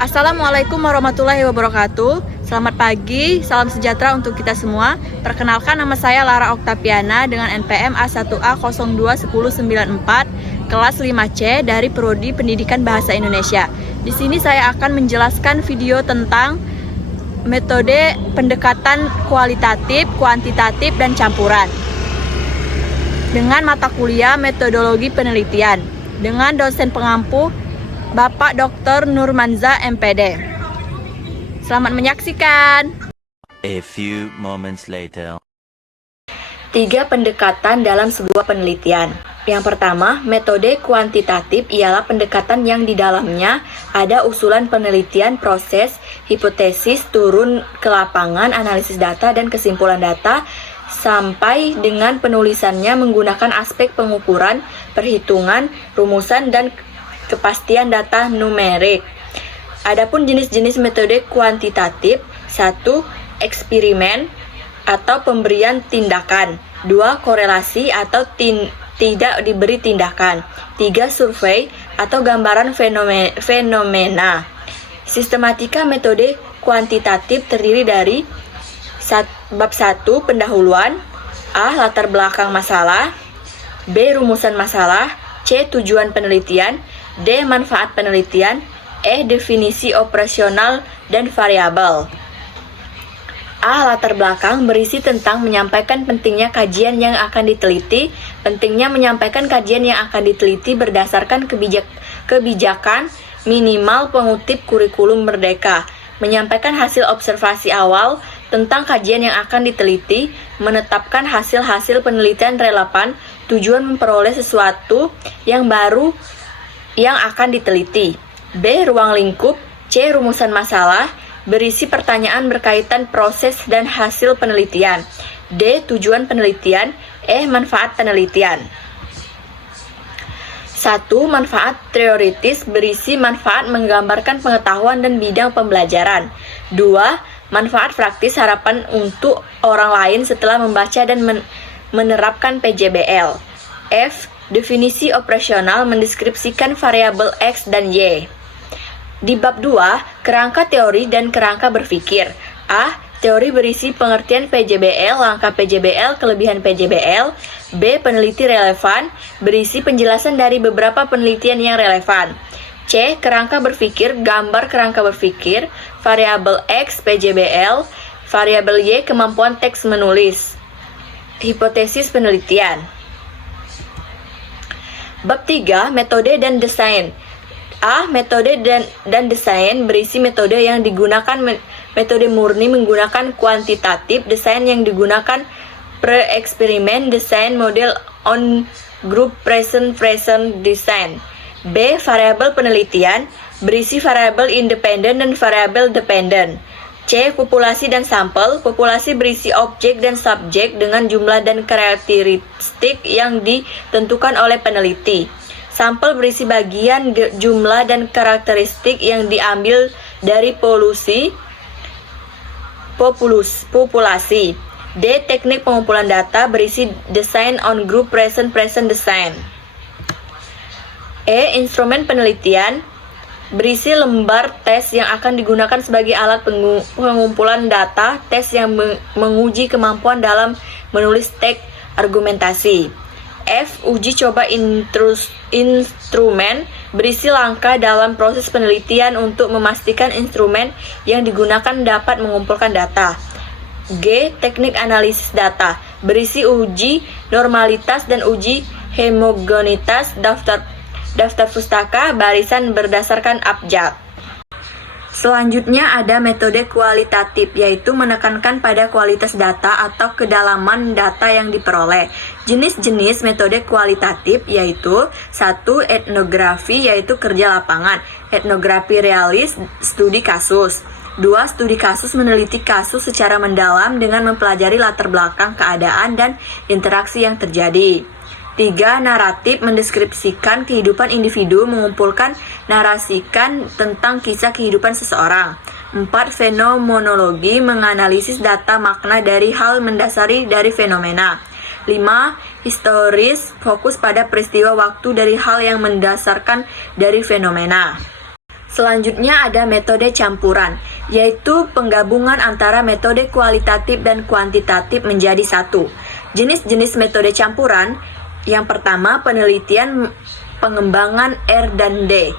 Assalamualaikum warahmatullahi wabarakatuh. Selamat pagi, salam sejahtera untuk kita semua. Perkenalkan, nama saya Lara Oktaviana dengan NPM A1A021094 kelas 5C dari Prodi Pendidikan Bahasa Indonesia. Di sini saya akan menjelaskan video tentang metode pendekatan kualitatif, kuantitatif, dan campuran dengan mata kuliah metodologi penelitian dengan dosen pengampu Bapak Dr. Nurmanza MPD. Selamat menyaksikan. A few moments later. 3 pendekatan dalam sebuah penelitian. Yang pertama, metode kuantitatif ialah pendekatan yang di dalamnya ada usulan penelitian, proses, hipotesis, turun ke lapangan, analisis data, dan kesimpulan data, sampai dengan penulisannya menggunakan aspek pengukuran, perhitungan, rumusan, dan kepastian data numerik. Adapun jenis-jenis metode kuantitatif: 1. Eksperimen atau pemberian tindakan. 2. Korelasi atau tidak diberi tindakan. 3. Survei atau gambaran fenomena. Sistematika metode kuantitatif terdiri dari bab 1. Pendahuluan. A. Latar belakang masalah. B. Rumusan masalah. C. Tujuan penelitian. D. Manfaat penelitian. E. Definisi operasional dan variabel. A. Latar belakang berisi tentang menyampaikan pentingnya kajian yang akan diteliti. Pentingnya menyampaikan kajian yang akan diteliti berdasarkan kebijakan minimal pengutip kurikulum merdeka. Menyampaikan hasil observasi awal tentang kajian yang akan diteliti. Menetapkan hasil-hasil penelitian relevan. Tujuan memperoleh sesuatu yang baru yang akan diteliti. B. Ruang lingkup. C. Rumusan masalah berisi pertanyaan berkaitan proses dan hasil penelitian. D. Tujuan penelitian. E. Manfaat penelitian. 1. Manfaat teoritis berisi manfaat menggambarkan pengetahuan dan bidang pembelajaran. 2. Manfaat praktis harapan untuk orang lain setelah membaca dan menerapkan PJBL. F. Definisi operasional mendeskripsikan variabel X dan Y. Di bab 2, kerangka teori dan kerangka berpikir. A. Teori berisi pengertian PJBL, langkah PJBL, kelebihan PJBL. B. Peneliti relevan, berisi penjelasan dari beberapa penelitian yang relevan. C. Kerangka berpikir, gambar kerangka berpikir, variabel X PJBL, variabel Y kemampuan teks menulis. Hipotesis penelitian. Bab 3, metode dan desain. A. Metode dan desain berisi metode yang digunakan metode murni menggunakan kuantitatif, desain yang digunakan pre-eksperimen, desain model on group present design. B. Variabel penelitian berisi variabel independen dan variabel dependen. C. Populasi dan sampel. Populasi berisi objek dan subjek dengan jumlah dan karakteristik yang ditentukan oleh peneliti. Sampel berisi bagian, jumlah, dan karakteristik yang diambil dari populasi. D. Teknik pengumpulan data berisi design on group present design. E. Instrumen penelitian berisi lembar tes yang akan digunakan sebagai alat pengumpulan data, tes yang menguji kemampuan dalam menulis teks argumentasi. F. Uji coba instrumen berisi langkah dalam proses penelitian untuk memastikan instrumen yang digunakan dapat mengumpulkan data. G. Teknik analisis data berisi uji normalitas dan uji homogenitas daftar pustaka barisan berdasarkan abjad. Selanjutnya ada metode kualitatif, yaitu menekankan pada kualitas data atau kedalaman data yang diperoleh. Jenis-jenis metode kualitatif yaitu 1. Etnografi, yaitu kerja lapangan. Etnografi realis, studi kasus. 2. Studi kasus, meneliti kasus secara mendalam dengan mempelajari latar belakang, keadaan, dan interaksi yang terjadi. 3. Naratif, mendeskripsikan kehidupan individu, mengumpulkan, narasikan tentang kisah kehidupan seseorang. 4. Fenomenologi, menganalisis data makna dari hal mendasari dari fenomena. 5. Historis, fokus pada peristiwa waktu dari hal yang mendasarkan dari fenomena. Selanjutnya ada metode campuran, yaitu penggabungan antara metode kualitatif dan kuantitatif menjadi satu. Jenis-jenis metode campuran, yang pertama penelitian pengembangan R dan D,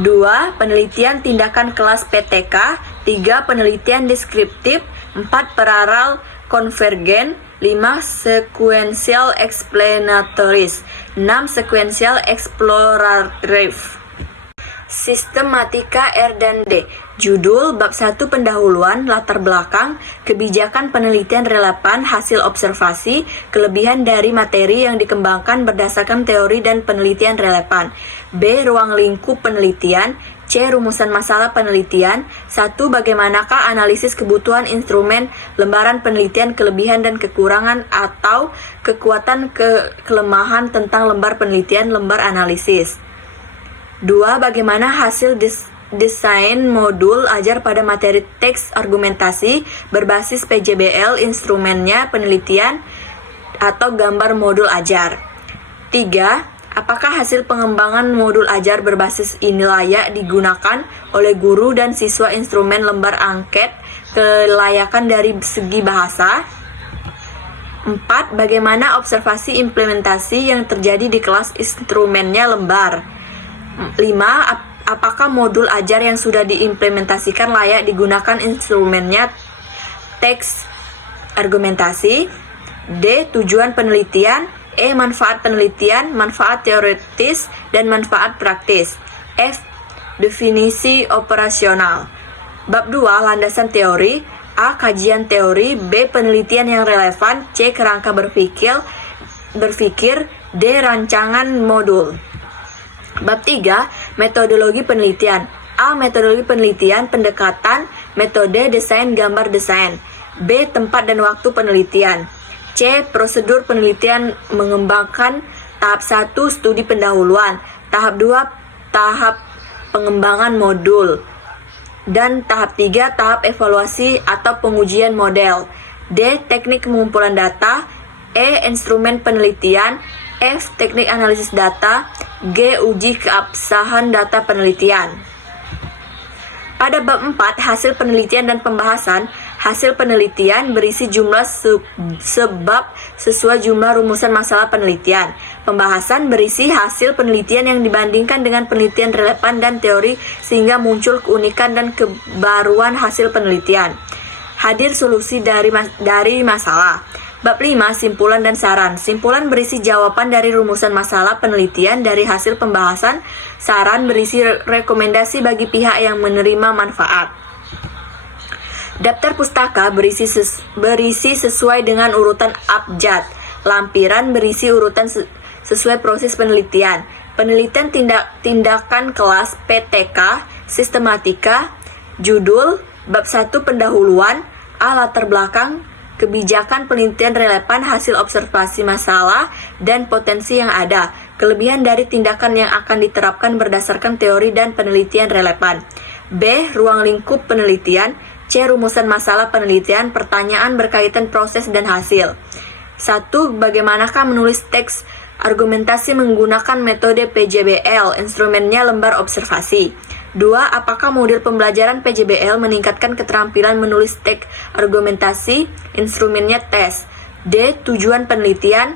2. Penelitian tindakan kelas PTK, 3. Penelitian deskriptif, 4. Parallel konvergen, 5. Sequential explanatories, 6. Sequential explorative. Sistematika R dan D. Judul bab 1 pendahuluan, latar belakang, kebijakan penelitian relevan, hasil observasi, kelebihan dari materi yang dikembangkan berdasarkan teori dan penelitian relevan. B. Ruang lingkup penelitian. C. Rumusan masalah penelitian. 1. Bagaimanakah analisis kebutuhan instrumen lembaran penelitian, kelebihan dan kekurangan atau kekuatan kelemahan tentang lembar penelitian, lembar analisis. 2. Bagaimana hasil desain modul ajar pada materi teks argumentasi berbasis PJBL, instrumennya penelitian atau gambar modul ajar. 3. Apakah hasil pengembangan modul ajar berbasis ini layak digunakan oleh guru dan siswa instrumen lembar angket kelayakan dari segi bahasa? 4. Bagaimana observasi implementasi yang terjadi di kelas instrumennya lembar? 5. Apakah modul ajar yang sudah diimplementasikan layak digunakan instrumennya teks argumentasi? D. Tujuan penelitian. E. Manfaat penelitian, manfaat teoritis, dan manfaat praktis. F. Definisi operasional. Bab 2. Landasan teori. A. Kajian teori. B. Penelitian yang relevan. C. Kerangka berpikir. D. Rancangan modul. Bab 3. Metodologi penelitian. A. Metodologi penelitian, pendekatan, metode, desain, gambar desain. B. Tempat dan waktu penelitian. C. Prosedur penelitian mengembangkan. Tahap 1. Studi pendahuluan. Tahap 2. Tahap pengembangan modul. Dan tahap 3. Tahap evaluasi atau pengujian model. D. Teknik pengumpulan data. E. Instrumen penelitian. F. Teknik analisis data. G. Uji keabsahan data penelitian. Pada bab 4, hasil penelitian dan pembahasan. Hasil penelitian berisi jumlah sebab sesuai jumlah rumusan masalah penelitian. Pembahasan berisi hasil penelitian yang dibandingkan dengan penelitian relevan dan teori sehingga muncul keunikan dan kebaruan hasil penelitian. Hadir solusi dari masalah. Bab 5. Simpulan dan saran. Simpulan berisi jawaban dari rumusan masalah penelitian dari hasil pembahasan. Saran berisi rekomendasi bagi pihak yang menerima manfaat. Daftar pustaka berisi sesuai dengan urutan abjad. Lampiran berisi urutan sesuai proses penelitian. Penelitian tindakan kelas PTK, sistematika. Judul bab 1 pendahuluan. A. Latar belakang, kebijakan penelitian relevan, hasil observasi masalah, dan potensi yang ada. Kelebihan dari tindakan yang akan diterapkan berdasarkan teori dan penelitian relevan. B. Ruang lingkup penelitian. C. Rumusan masalah penelitian, pertanyaan berkaitan proses dan hasil. 1. Bagaimanakah menulis teks argumentasi menggunakan metode PJBL, instrumennya lembar observasi. 2. Apakah modul pembelajaran PJBL meningkatkan keterampilan menulis teks argumentasi, instrumennya tes. D. Tujuan penelitian.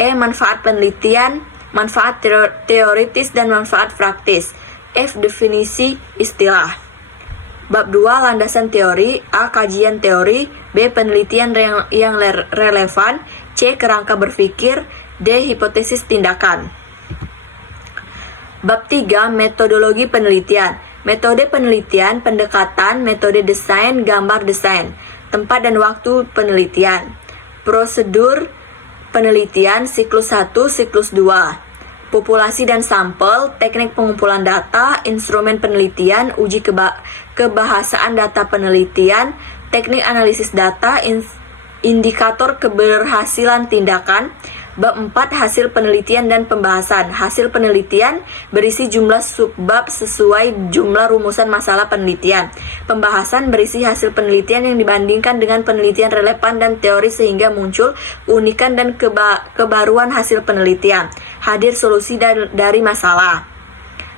E. Manfaat penelitian, manfaat teoritis dan manfaat praktis. F. Definisi istilah. Bab 2. Landasan teori. A. Kajian teori. B. Penelitian yang relevan. C. Kerangka berpikir. D. Hipotesis tindakan. Bab 3. Metodologi penelitian. Metode penelitian, pendekatan, metode desain, gambar desain. Tempat dan waktu penelitian. Prosedur penelitian, siklus 1, siklus 2. Populasi dan sampel, teknik pengumpulan data, instrumen penelitian, uji kebahasaan data penelitian, teknik analisis data, indikator keberhasilan tindakan. Bab 4. Hasil penelitian dan pembahasan. Hasil penelitian berisi jumlah subbab sesuai jumlah rumusan masalah penelitian. Pembahasan berisi hasil penelitian yang dibandingkan dengan penelitian relevan dan teori sehingga muncul keunikan dan kebaruan hasil penelitian. Hadir solusi dari masalah.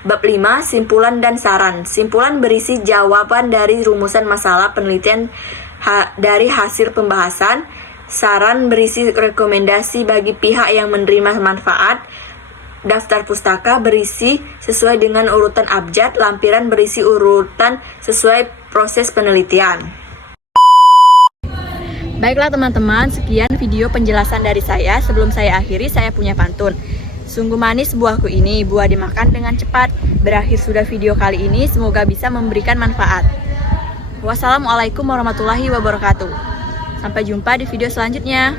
Bab 5, simpulan dan saran. Simpulan berisi jawaban dari rumusan masalah penelitian dari hasil pembahasan. Saran berisi rekomendasi bagi pihak yang menerima manfaat. Daftar pustaka berisi sesuai dengan urutan abjad. Lampiran berisi urutan sesuai proses penelitian. Baiklah teman-teman, sekian video penjelasan dari saya. Sebelum saya akhiri, saya punya pantun. Sungguh manis buahku ini, buah dimakan dengan cepat. Berakhir sudah video kali ini, semoga bisa memberikan manfaat. Wassalamualaikum warahmatullahi wabarakatuh. Sampai jumpa di video selanjutnya.